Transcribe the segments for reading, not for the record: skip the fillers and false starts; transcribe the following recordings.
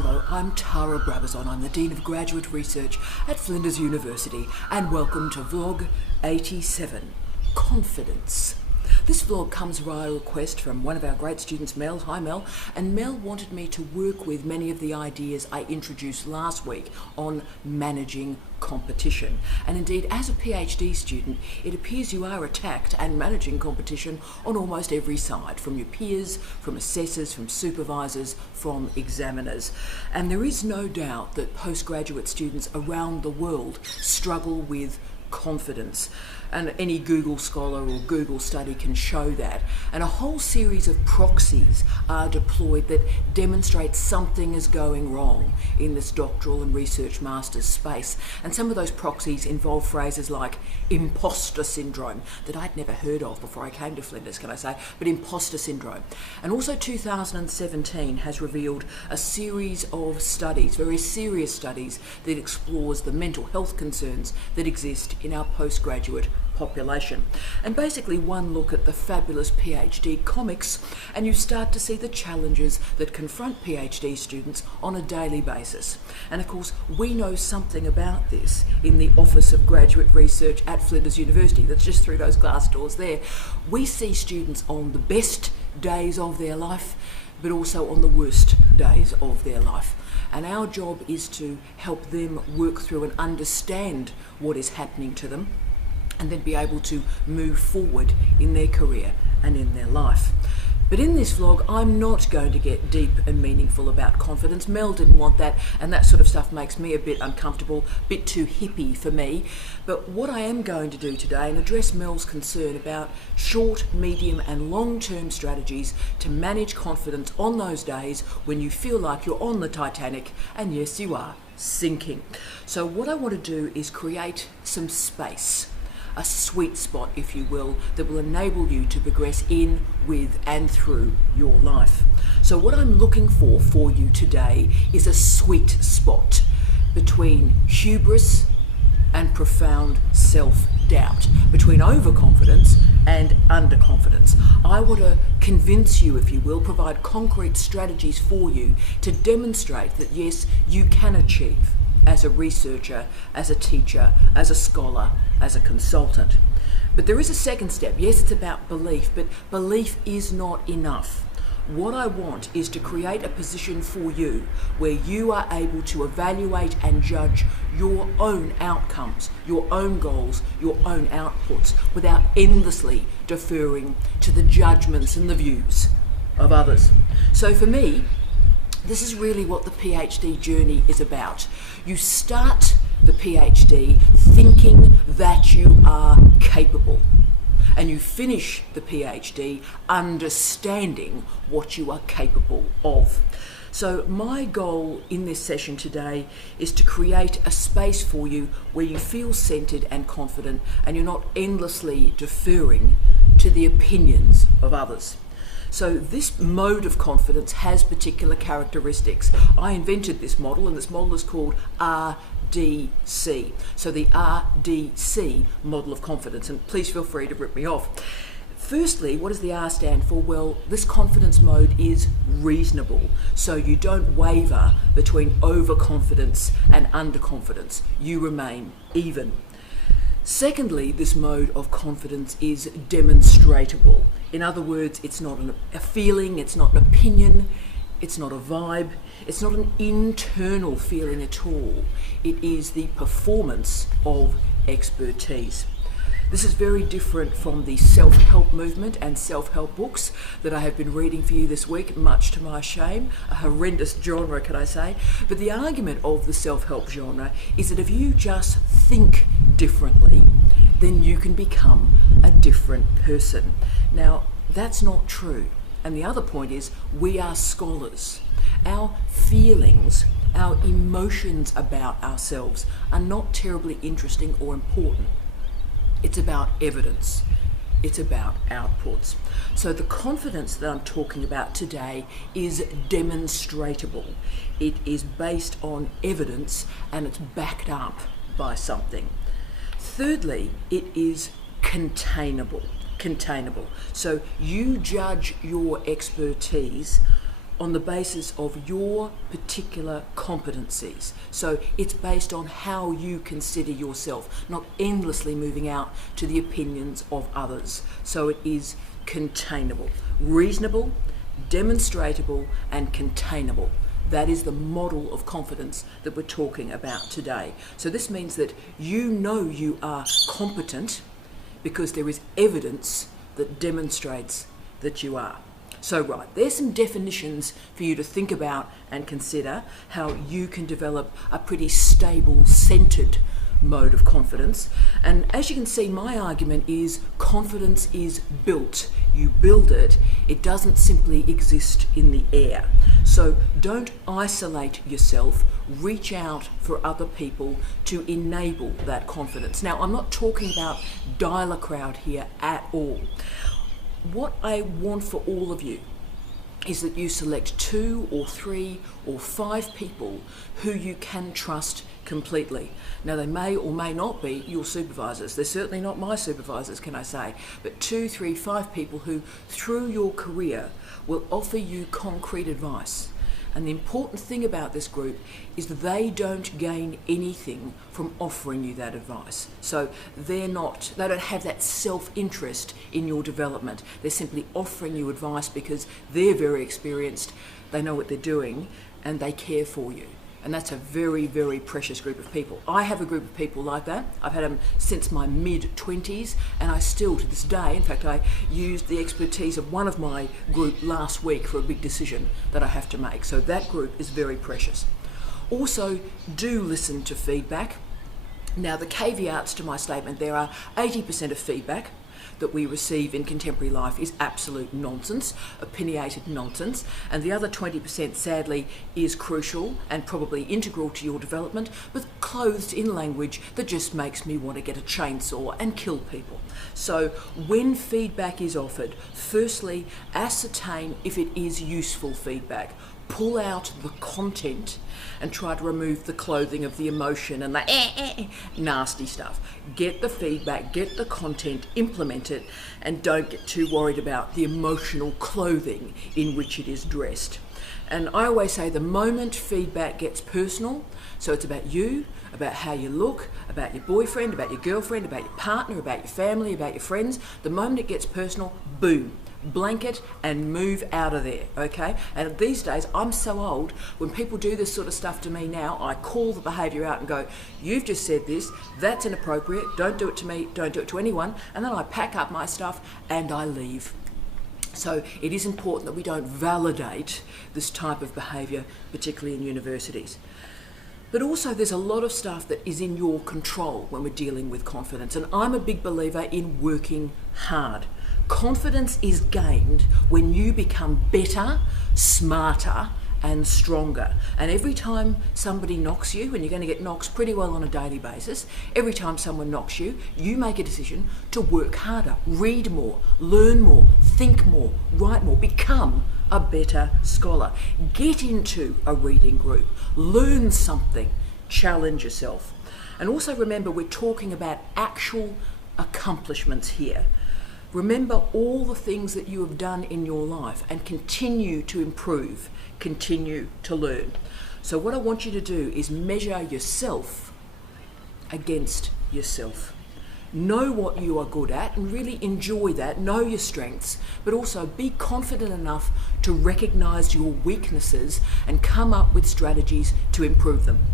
Hello, I'm Tara Brabazon. I'm the Dean of Graduate Research at Flinders University, and welcome to Vlog 87, Confidence. This vlog comes via request from one of our great students, Mel. Hi Mel. And Mel wanted me to work with many of the ideas I introduced last week on managing competition. And indeed, as a PhD student, it appears you are attacked and managing competition on almost every side, from your peers, from assessors, from supervisors, from examiners. And there is no doubt that postgraduate students around the world struggle with confidence, and any Google scholar or Google study can show that. And a whole series of proxies are deployed that demonstrate something is going wrong in this doctoral and research master's space. And some of those proxies involve phrases like imposter syndrome, that I'd never heard of before I came to Flinders, can I say, but imposter syndrome. And also 2017 has revealed a series of studies, very serious studies, that explores the mental health concerns that exist in our postgraduate population. And basically one look at the fabulous PhD comics and you start to see the challenges that confront PhD students on a daily basis. And of course we know something about this in the Office of Graduate Research at Flinders University. That's just through those glass doors there. We see students on the best days of their life, but also on the worst days of their life. And our job is to help them work through and understand what is happening to them, and then be able to move forward in their career and in their life. But in this vlog, I'm not going to get deep and meaningful about confidence. Mel didn't want that, and that sort of stuff makes me a bit uncomfortable, a bit too hippie for me. But what I am going to do today, and address Mel's concern about short, medium and long-term strategies to manage confidence on those days when you feel like you're on the Titanic, and yes, you are, sinking. So what I want to do is create some space, a sweet spot, if you will, that will enable you to progress in, with and through your life. So what I'm looking for you today is a sweet spot between hubris and profound self-doubt, between overconfidence and underconfidence. I want to convince you, if you will, provide concrete strategies for you to demonstrate that yes, you can achieve as a researcher, as a teacher, as a scholar, as a consultant. But there is a second step. Yes, it's about belief, but belief is not enough. What I want is to create a position for you where you are able to evaluate and judge your own outcomes, your own goals, your own outputs, without endlessly deferring to the judgments and the views of others. So for me, this is really what the PhD journey is about. You start the PhD thinking that you are capable, and you finish the PhD understanding what you are capable of. So my goal in this session today is to create a space for you where you feel centered and confident, and you're not endlessly deferring to the opinions of others. So this mode of confidence has particular characteristics. I invented this model, and this model is called RDC. So the RDC model of confidence, and please feel free to rip me off. Firstly, what does the R stand for? Well, this confidence mode is reasonable. So you don't waver between overconfidence and underconfidence. You remain even. Secondly, this mode of confidence is demonstratable. In other words, it's not a feeling, it's not an opinion, it's not a vibe, it's not an internal feeling at all. It is the performance of expertise. This is very different from the self-help movement and self-help books that I have been reading for you this week, much to my shame. A horrendous genre, can I say. But the argument of the self-help genre is that if you just think differently, then you can become a different person. Now, that's not true. And the other point is, we are scholars. Our feelings, our emotions about ourselves are not terribly interesting or important. It's about evidence. It's about outputs. So the confidence that I'm talking about today is demonstratable. It is based on evidence and it's backed up by something. Thirdly, it is containable. So you judge your expertise on the basis of your particular competencies. So it's based on how you consider yourself, not endlessly moving out to the opinions of others. So it is containable, reasonable, demonstratable, and containable. That is the model of confidence that we're talking about today. So this means that you know you are competent because there is evidence that demonstrates that you are. So right, there's some definitions for you to think about and consider how you can develop a pretty stable, centered mode of confidence. And as you can see, my argument is confidence is built. You build it. It doesn't simply exist in the air. So don't isolate yourself. Reach out for other people to enable that confidence. Now, I'm not talking about dial a crowd here at all. What I want for all of you is that you select 2 or 3 or 5 people who you can trust completely. Now, they may or may not be your supervisors. They're certainly not my supervisors, can I say, but 2, 3, 5 people who, through your career, will offer you concrete advice. And the important thing about this group is that they don't gain anything from offering you that advice. So they don't have that self-interest in your development. They're simply offering you advice because they're very experienced, they know what they're doing, and they care for you. And that's a very, very precious group of people. I have a group of people like that. I've had them since my mid-20s, and I still, to this day, in fact, I used the expertise of one of my group last week for a big decision that I have to make. So that group is very precious. Also, do listen to feedback. Now, the caveats to my statement there are 80% of feedback that we receive in contemporary life is absolute nonsense, opinionated nonsense, and the other 20%, sadly, is crucial and probably integral to your development, but clothed in language that just makes me want to get a chainsaw and kill people. So when feedback is offered, firstly, ascertain if it is useful feedback. Pull out the content and try to remove the clothing of the emotion and the nasty stuff. Get the feedback, get the content, implement it, and don't get too worried about the emotional clothing in which it is dressed. And I always say the moment feedback gets personal, so it's about you, about how you look, about your boyfriend, about your girlfriend, about your partner, about your family, about your friends, the moment it gets personal, boom. Blanket and move out of there, okay? And these days, I'm so old, when people do this sort of stuff to me now, I call the behaviour out and go, you've just said this, that's inappropriate, don't do it to me, don't do it to anyone, and then I pack up my stuff and I leave. So it is important that we don't validate this type of behaviour, particularly in universities. But also there's a lot of stuff that is in your control when we're dealing with confidence, and I'm a big believer in working hard. Confidence is gained when you become better, smarter, and stronger. And every time somebody knocks you, and you're going to get knocks pretty well on a daily basis, every time someone knocks you, you make a decision to work harder, read more, learn more, think more, write more, become a better scholar. Get into a reading group, learn something, challenge yourself. And also remember, we're talking about actual accomplishments here. Remember all the things that you have done in your life and continue to improve, continue to learn. So what I want you to do is measure yourself against yourself. Know what you are good at and really enjoy that, know your strengths, but also be confident enough to recognize your weaknesses and come up with strategies to improve them.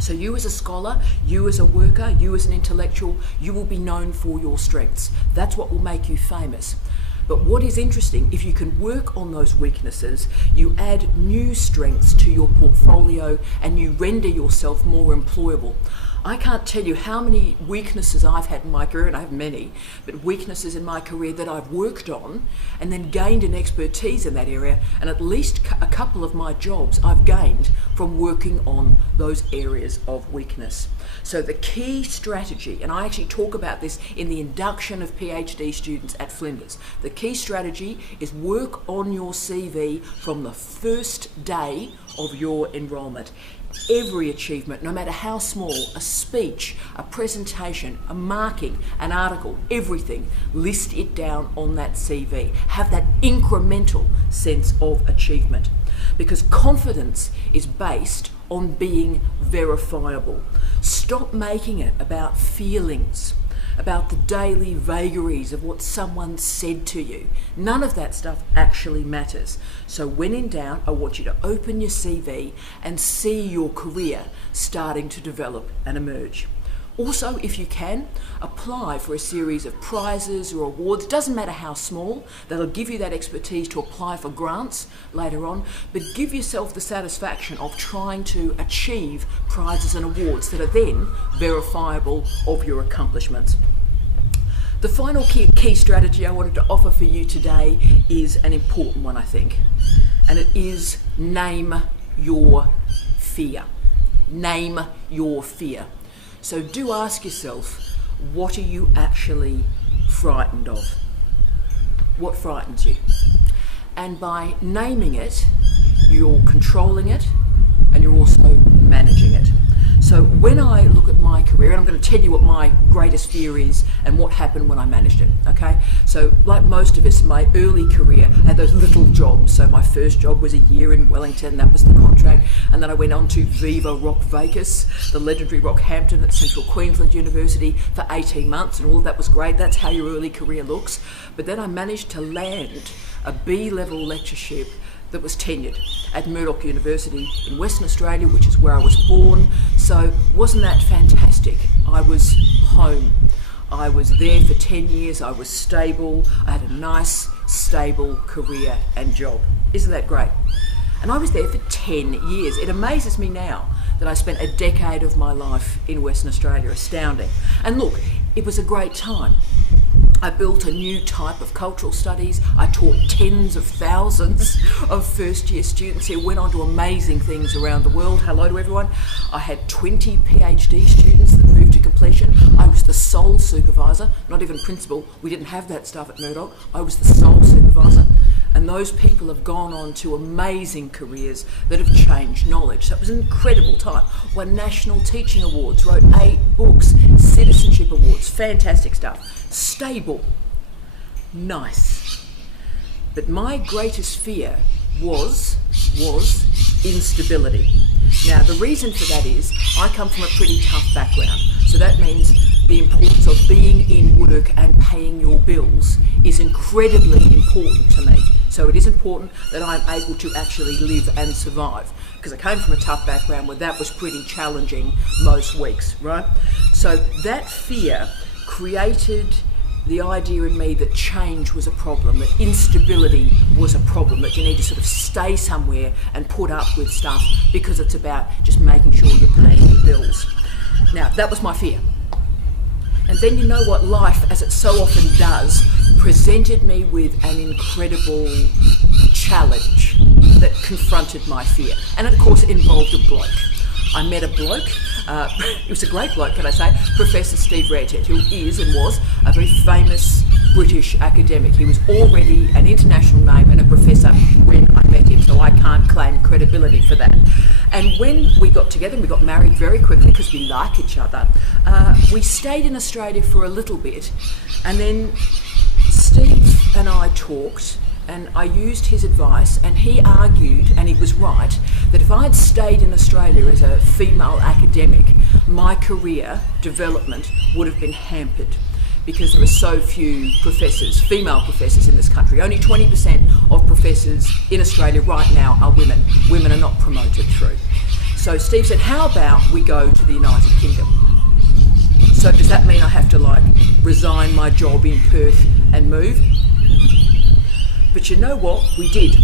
So you as a scholar, you as a worker, you as an intellectual, you will be known for your strengths. That's what will make you famous. But what is interesting, if you can work on those weaknesses, you add new strengths to your portfolio and you render yourself more employable. I can't tell you how many weaknesses I've had in my career, and I have many, but weaknesses in my career that I've worked on and then gained an expertise in that area, and at least a couple of my jobs I've gained from working on those areas of weakness. So the key strategy, and I actually talk about this in the induction of PhD students at Flinders, the key strategy is work on your CV from the first day of your enrolment. every achievement, no matter how small, a speech, a presentation, a marking, an article, everything, list it down on that CV. Have that incremental sense of achievement. Because confidence is based on being verifiable. Stop making it about feelings, about the daily vagaries of what someone said to you. None of that stuff actually matters. So when in doubt, I want you to open your CV and see your career starting to develop and emerge. Also, if you can, apply for a series of prizes or awards. Doesn't matter how small, that'll give you that expertise to apply for grants later on, but give yourself the satisfaction of trying to achieve prizes and awards that are then verifiable of your accomplishments. The final key strategy I wanted to offer for you today is an important one, I think, and it is name your fear. Name your fear. So do ask yourself, what are you actually frightened of? What frightens you? And by naming it, you're controlling it and you're also managing it. So when I look at my career, and I'm going to tell you what my greatest fear is and what happened when I managed it, okay? So like most of us, my early career, I had those little jobs. So my first job was a year in Wellington, that was the contract. And then I went on to Viva Rock Vegas, the legendary Rockhampton at Central Queensland University for 18 months, and all of that was great. That's how your early career looks. But then I managed to land a B-level lectureship that was tenured at Murdoch University in Western Australia, which is where I was born. So wasn't that fantastic? I was home. I was there for 10 years. I was stable. I had a nice, stable career and job. Isn't that great? And I was there for 10 years. It amazes me now that I spent a decade of my life in Western Australia. Astounding. And look, it was a great time. I built a new type of cultural studies. I taught tens of thousands of first-year students who went on to amazing things around the world. Hello to everyone. I had 20 PhD students that moved to completion. I was the sole supervisor, not even principal. We didn't have that stuff at Murdoch. I was the sole supervisor. And those people have gone on to amazing careers that have changed knowledge. So it was an incredible time. Won national teaching awards, wrote 8 books, citizenship awards, fantastic stuff. Stable, nice. But my greatest fear was instability. Now, the reason for that is I come from a pretty tough background. So that means the importance of being in work and paying your bills is incredibly important to me. So it is important that I'm able to actually live and survive, because I came from a tough background where that was pretty challenging most weeks, right? So that fear created the idea in me that change was a problem, that instability was a problem, that you need to sort of stay somewhere and put up with stuff because it's about just making sure you're paying your bills. Now, that was my fear. And then you know what, life, as it so often does, presented me with an incredible challenge that confronted my fear. And of course, it involved a bloke. I met a bloke, he was a great bloke, can I say, Professor Steve Redhead, who is and was a very famous British academic. He was already an international name and a professor when I met him, so I can't claim credibility for that. And when we got together, and we got married very quickly because we like each other, we stayed in Australia for a little bit, and then Steve and I talked, and I used his advice, and he argued, and he was right, that if I'd stayed in Australia as a female academic, my career development would have been hampered because there are so few professors, female professors in this country. Only 20% of professors in Australia right now are women. Women are not promoted through. So Steve said, how about we go to the United Kingdom? So does that mean I have to resign my job in Perth and move? But you know what? We did.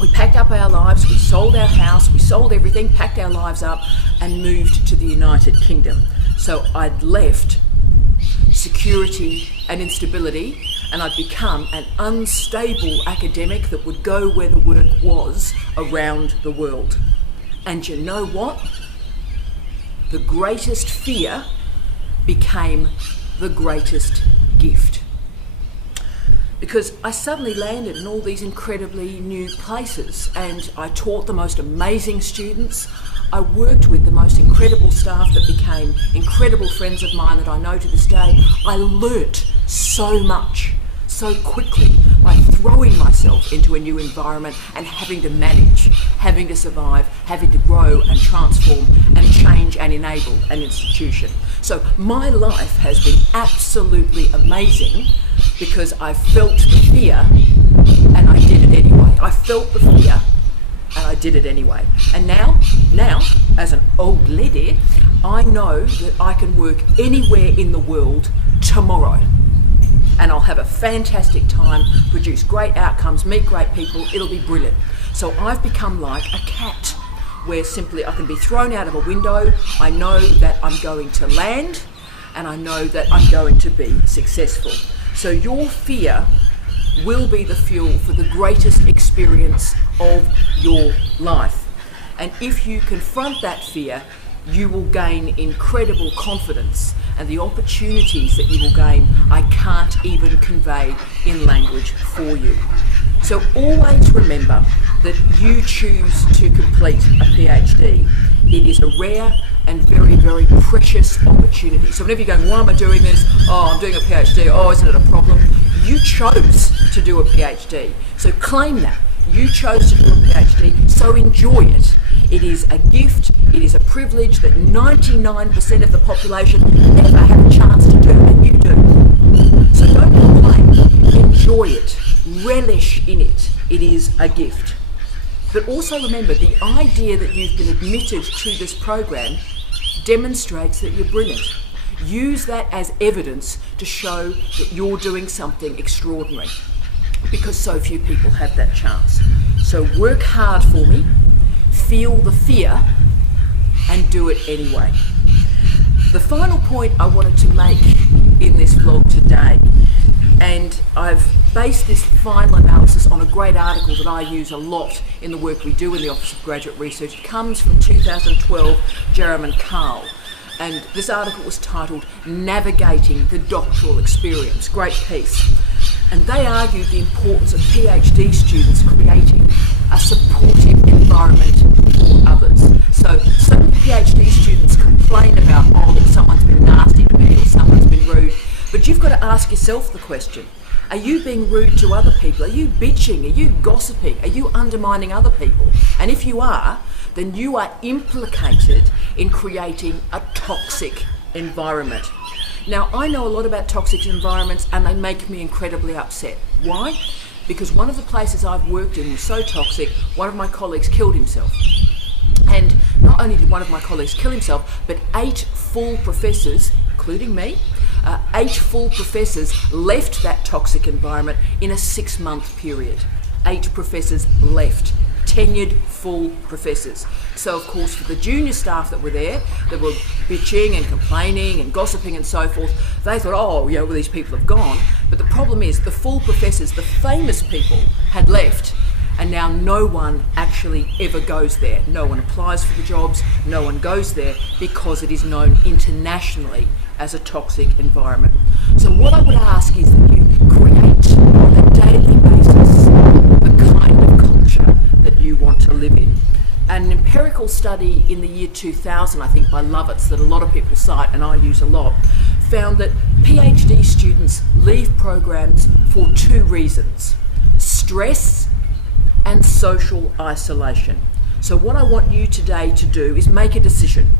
We packed up our lives, we sold our house, we sold everything, packed our lives up and moved to the United Kingdom. So I'd left security and instability, and I'd become an unstable academic that would go where the work was around the world. And you know what? The greatest fear became the greatest gift. Because I suddenly landed in all these incredibly new places, and I taught the most amazing students. I worked with the most incredible staff that became incredible friends of mine that I know to this day. I learnt so much so quickly by throwing myself into a new environment and having to manage, having to survive, having to grow and transform and change and enable an institution. So my life has been absolutely amazing because I felt the fear and I did it anyway. I felt the fear and I did it anyway. And now, as an old lady, I know that I can work anywhere in the world tomorrow. And I'll have a fantastic time, produce great outcomes, meet great people, it'll be brilliant. So I've become like a cat, where simply I can be thrown out of a window, I know that I'm going to land, and I know that I'm going to be successful. So your fear will be the fuel for the greatest experience of your life. And if you confront that fear, you will gain incredible confidence, and the opportunities that you will gain, I can't even convey in language for you. So always remember that you choose to complete a PhD. It is a rare and very, very precious opportunity. So whenever you're going, why am I doing this? Oh, I'm doing a PhD. Oh, isn't it a problem? You chose to do a PhD. So claim that. You chose to do a PhD, so enjoy it. It is a gift, it is a privilege that 99% of the population never have a chance to do, and you do. So don't complain, enjoy it, relish in it. It is a gift. But also remember, the idea that you've been admitted to this program demonstrates that you're brilliant. Use that as evidence to show that you're doing something extraordinary, because so few people have that chance. So work hard for me, feel the fear, and do it anyway. The final point I wanted to make in this vlog today, and I've based this final analysis on a great article that I use a lot in the work we do in the Office of Graduate Research. It comes from 2012, Jerram and Carl. And this article was titled Navigating the Doctoral Experience. Great piece. And they argued the importance of PhD students creating a supportive environment for others. So many PhD students complain about, oh, that someone's been nasty to me or someone's been rude. But you've got to ask yourself the question, are you being rude to other people? Are you bitching? Are you gossiping? Are you undermining other people? And if you are, then you are implicated in creating a toxic environment. Now, I know a lot about toxic environments and they make me incredibly upset. Why? Because one of the places I've worked in was so toxic, one of my colleagues killed himself. And not only did one of my colleagues kill himself, but 8 full professors, including me, 8 full professors left that toxic environment in a 6-month period. 8 professors left. Tenured full professors. So of course for the junior staff that were there, that were bitching and complaining and gossiping and so forth, they thought, oh, well, these people have gone. But the problem is the full professors, the famous people, had left, and now no one actually ever goes there. No one applies for the jobs, no one goes there, because it is known internationally as a toxic environment. So what I would ask is that you create on a daily basis the kind of culture that you want to live in. An empirical study in the year 2000, I think by Lovitz, that a lot of people cite and I use a lot, found that PhD students leave programs for 2 reasons: stress and social isolation. So what I want you today to do is make a decision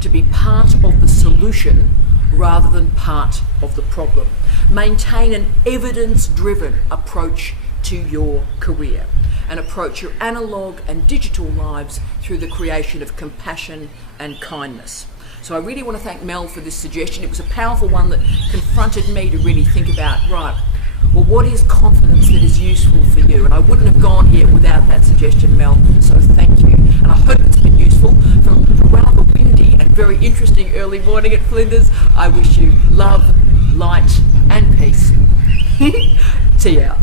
to be part of the solution rather than part of the problem. Maintain an evidence-driven approach to your career, and approach your analog and digital lives through the creation of compassion and kindness. So I really want to thank Mel for this suggestion. It was a powerful one that confronted me to really think about, right, well, what is confidence that is useful for you? And I wouldn't have gone here without that suggestion, Mel, so thank you. And I hope it's been useful. From a rather windy and very interesting early morning at Flinders, I wish you love, light and peace. See you out.